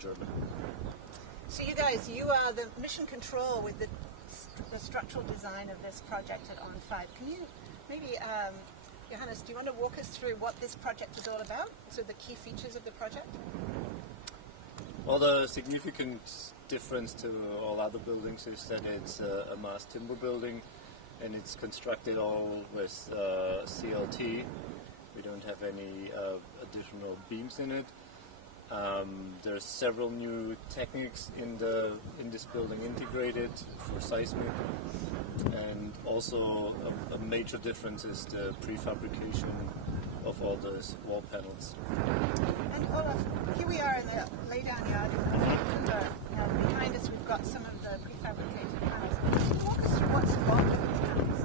Germany. So you guys, you are the mission control with the structural design of this project at On5. Can you maybe, Johannes, do you want to walk us through what this project is all about? So the key features of the project? Well, the significant difference to all other buildings is that it's a mass timber building, and it's constructed all with CLT. We don't have any additional beams in it. There's several new techniques in this building integrated for seismic, and also a major difference is the prefabrication of all those wall panels. And Olaf, here we are in the laydown yard in Vancouver. Now behind us we've got some of the prefabricated panels. Can you walk us through what's involved with these panels?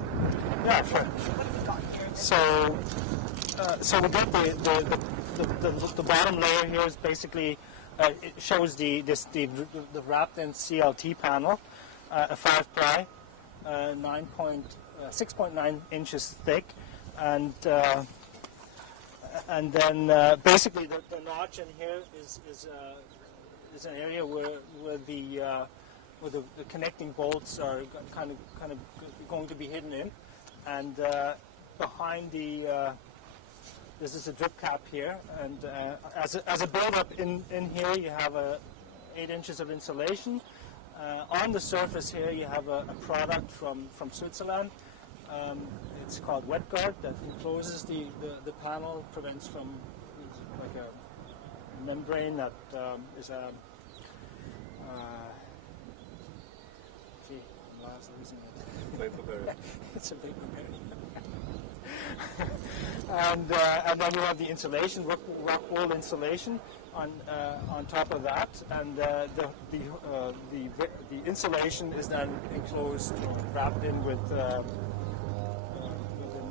Yeah, sure. What have we got here? So we got the bottom layer here is basically it shows the wrapped in CLT panel, a 5-ply, 6.9 inches thick, and then basically the notch in here is an area where the connecting bolts are kind of going to be hidden in, and behind this is a drip cap here, and as a build-up in here, you have 8 inches of insulation. On the surface here, you have a product from Switzerland. It's called wet guard that encloses the panel, prevents from like a membrane that is a Vapor barrier. It's a vapor barrier. And then you have the insulation, rock wool insulation on top of that, and the insulation is then enclosed, wrapped in with an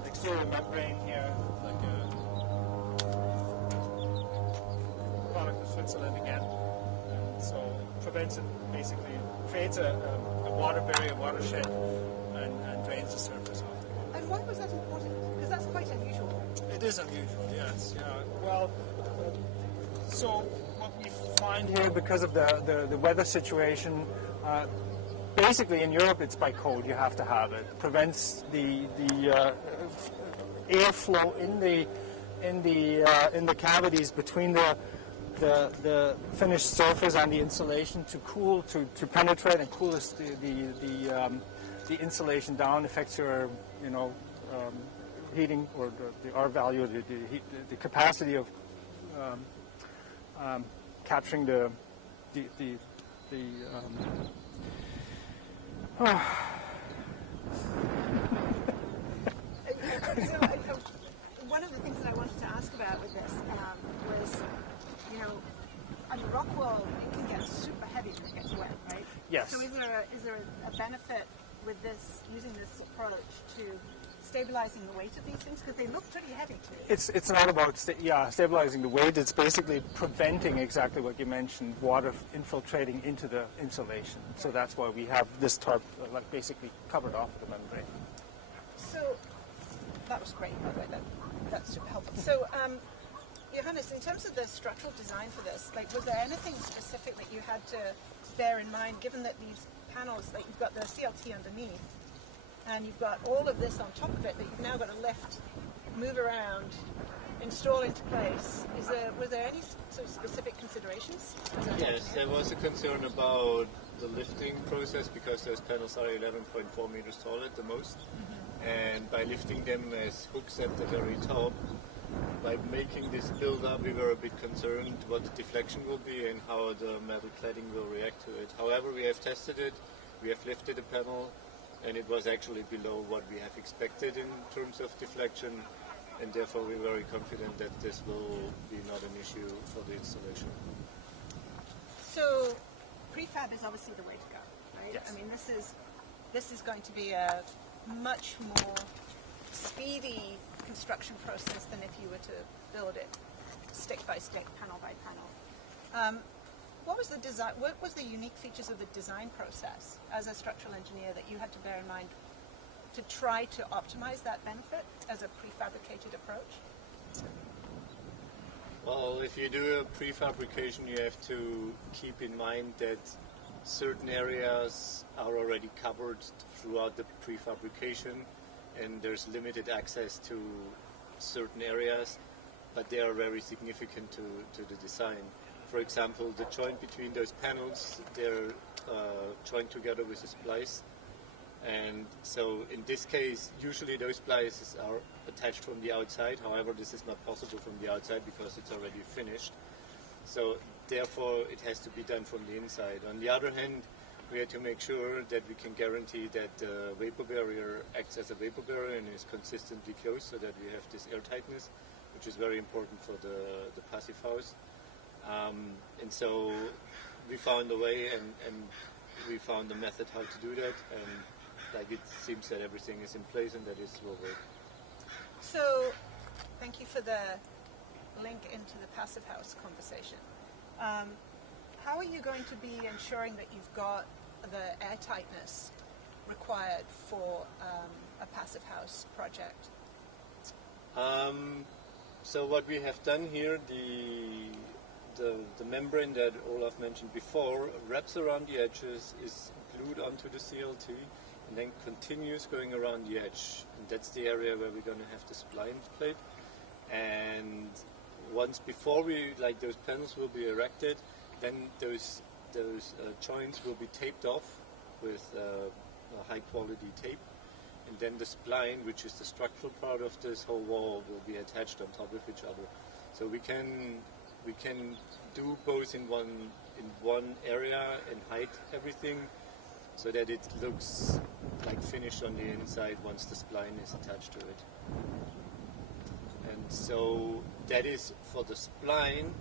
exterior membrane here, like a product of Switzerland again. And so it prevents it, basically creates a water barrier, watershed, and drains the surface off. And why was that important? Because that's quite unusual. It is unusual, yes. Yeah. Well, so what we find here, because of the weather situation, basically in Europe it's by code. You have to have it. It prevents the airflow in the cavities between the finished surface and the insulation to cool, to penetrate and cool the insulation down. Affects your heating, or the R value, the capacity of capturing the one of the things that I wanted to ask about with this was, on the rock wall, it can get super heavy when it gets wet, right? Yes. So is there a benefit with this, using this approach to stabilizing the weight of these things? Because they look pretty heavy to me. It's not about stabilizing the weight. It's basically preventing exactly what you mentioned, water infiltrating into the insulation. So that's why we have this tarp basically covered off the membrane. So that was great, by the way. That's super helpful. So Johannes, in terms of the structural design for this, was there anything specific that you had to bear in mind, given that these panels, you've got the CLT underneath, and you've got all of this on top of it that you've now got to lift, move around, install into place. Was there any sort of specific considerations? Yes, there was a concern about the lifting process, because those panels are 11.4 meters tall at the most. And by lifting them as hooks at the very top, by making this build-up, we were a bit concerned what the deflection will be and how the metal cladding will react to it. However, we have tested it, we have lifted the panel, and it was actually below what we have expected in terms of deflection, and therefore we're very confident that this will be not an issue for the installation. So prefab is obviously the way to go, right? Yes. I mean, this is going to be a much more speedy construction process than if you were to build it stick by stick, panel by panel. What was the design? What was the unique features of the design process as a structural engineer that you had to bear in mind to try to optimize that benefit as a prefabricated approach? Well, if you do a prefabrication, you have to keep in mind that certain areas are already covered throughout the prefabrication, and there's limited access to certain areas, but they are very significant to the design. For example, the joint between those panels, they're joined together with a splice. And so in this case, usually those splices are attached from the outside. However, this is not possible from the outside because it's already finished. So therefore, it has to be done from the inside. On the other hand, we have to make sure that we can guarantee that the vapor barrier acts as a vapor barrier and is consistently closed, so that we have this airtightness, which is very important for the passive house. And so we found a way, and we found a method how to do that. And like, it seems that everything is in place and that it will work. So, thank you for the link into the passive house conversation. How are you going to be ensuring that you've got the airtightness required for a passive house project? So what we have done here, the membrane that Olaf mentioned before wraps around the edges, is glued onto the CLT, and then continues going around the edge. And that's the area where we're going to have the spline plate. And once before those panels will be erected, then those joints will be taped off with a high quality tape. And then the spline, which is the structural part of this whole wall, will be attached on top of each other. So we can do both in one area and hide everything, so that it looks like finished on the inside once the spline is attached to it. And so that is for the spline.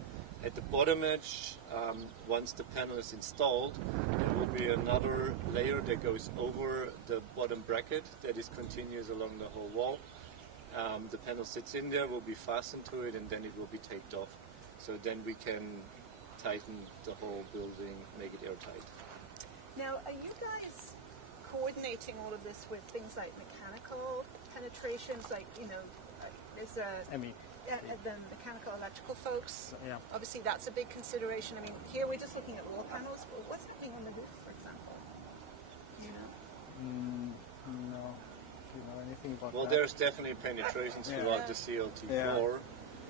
At the bottom edge, once the panel is installed, there will be another layer that goes over the bottom bracket that is continuous along the whole wall. The panel sits in there, will be fastened to it, and then it will be taped off. So then we can tighten the whole building, make it airtight. Now, are you guys coordinating all of this with things like mechanical penetrations, like, there's the mechanical electrical folks? Yeah. Obviously, that's a big consideration. I mean, here we're just looking at wall panels, but what's happening on the roof, for example? No. Do you know anything about Well, that? there's definitely penetrations throughout the CLT floor.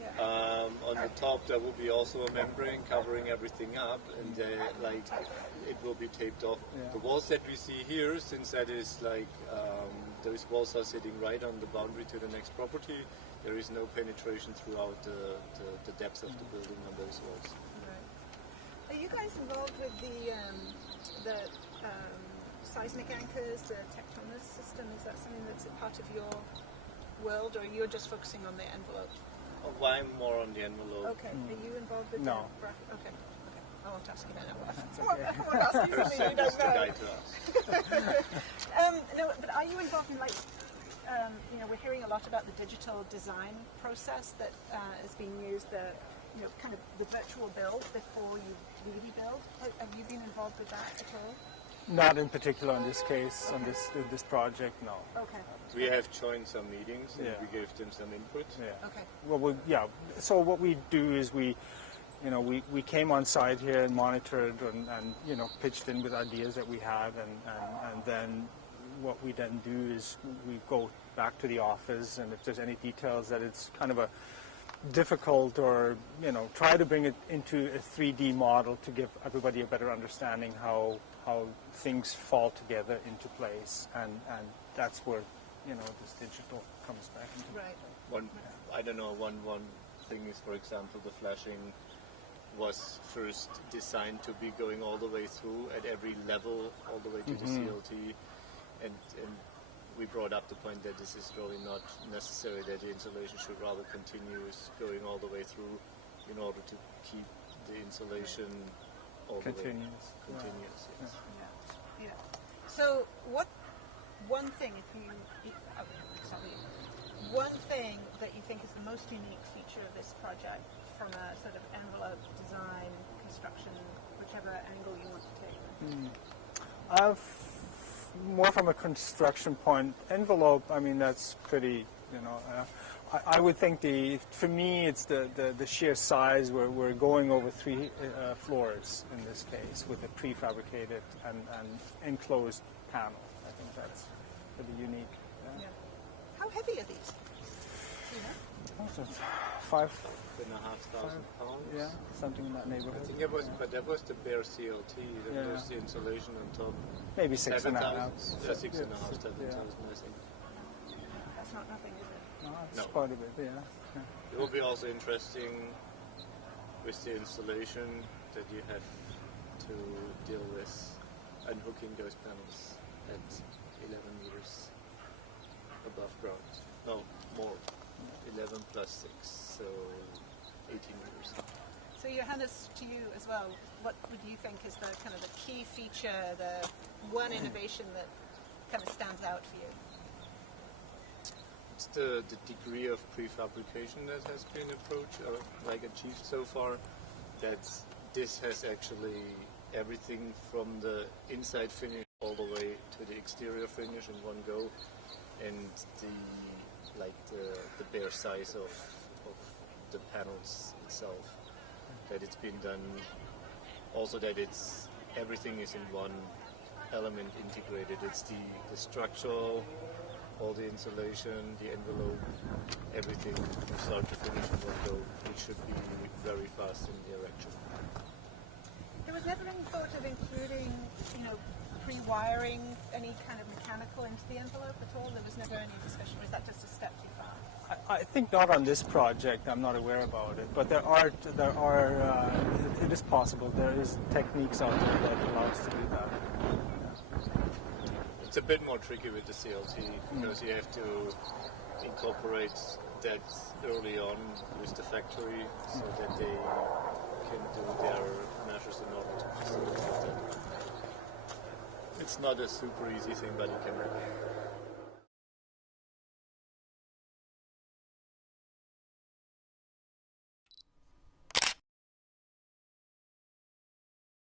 Yeah. On the top, there will be also a membrane covering everything up, and it will be taped off. Yeah. The walls that we see here, since that is those walls are sitting right on the boundary to the next property, there is no penetration throughout the depth of the building on those walls. Right. Are you guys involved with the seismic anchors, the tectonus system? Is that something that's a part of your world, or you're just focusing on the envelope? Oh, I'm more on the envelope. Okay. Are you involved with No. the bracket? Okay. I won't ask you that. I won't ask you something you don't know. Guide to us. No, but are you involved in we're hearing a lot about the digital design process that is being used, kind of the virtual build before you really build. Have you been involved with that at all? Not in particular in this case, on this project, no. Okay. We have joined some meetings and Yeah. we gave them some input. Yeah. Okay. Well, so what we do is we came on site here and monitored and pitched in with ideas that we had, and then what we then do is we go back to the office, and if there's any details that it's kind of a difficult, or try to bring it into a 3D model to give everybody a better understanding how things fall together into place, and that's where this digital comes back into Right. One thing is, for example, the flashing was first designed to be going all the way through at every level, all the way to the CLT, and we brought up the point that this is really not necessary, that the insulation should rather continue going all the way through in order to keep the insulation all the way continuous. Yes. Yeah. So one thing that you think is the most unique feature of this project from a sort of envelope design, construction, whichever angle you want to take? More from a construction point, envelope, I mean, that's pretty, I would think for me, it's the sheer size. We're going over 3 floors in this case with a prefabricated and enclosed panel. I think that's pretty unique. Yeah. How heavy are these? Do you know? 5,500 pounds. Yeah, something in that neighborhood. I think it was, but that was the bare CLT. That was the insulation on top. Maybe 6,500. 6,500, I think. That's not nothing, is it? No, it's No. part of it. Yeah. It will be also interesting with the installation that you have to deal with unhooking those panels at 11 meters above ground. No, more. 11 plus 6, so 18 meters. So Johannes, to you as well, what would you think is the kind of the key feature, the one innovation that kind of stands out for you? It's the degree of prefabrication that has been approached or achieved so far. That this has actually everything from the inside finish all the way to the exterior finish in one go, and the bare size of the panels itself. That it's been done. Also that everything is in one element integrated. It's the structural, all the insulation, the envelope, everything from start to finish in one go, which should be very fast in the erection. There was never any thought of including, pre-wiring any kind of mechanical into the envelope at all? There was never any discussion, or is that just a step too far? I think not on this project. I'm not aware about it, but there are. It is possible. There is techniques out there that allow us to do that. It's a bit more tricky with the CLT because you have to incorporate that early on with the factory so that they can do their measures in order to facilitate that. It's not a super easy thing, but it can work.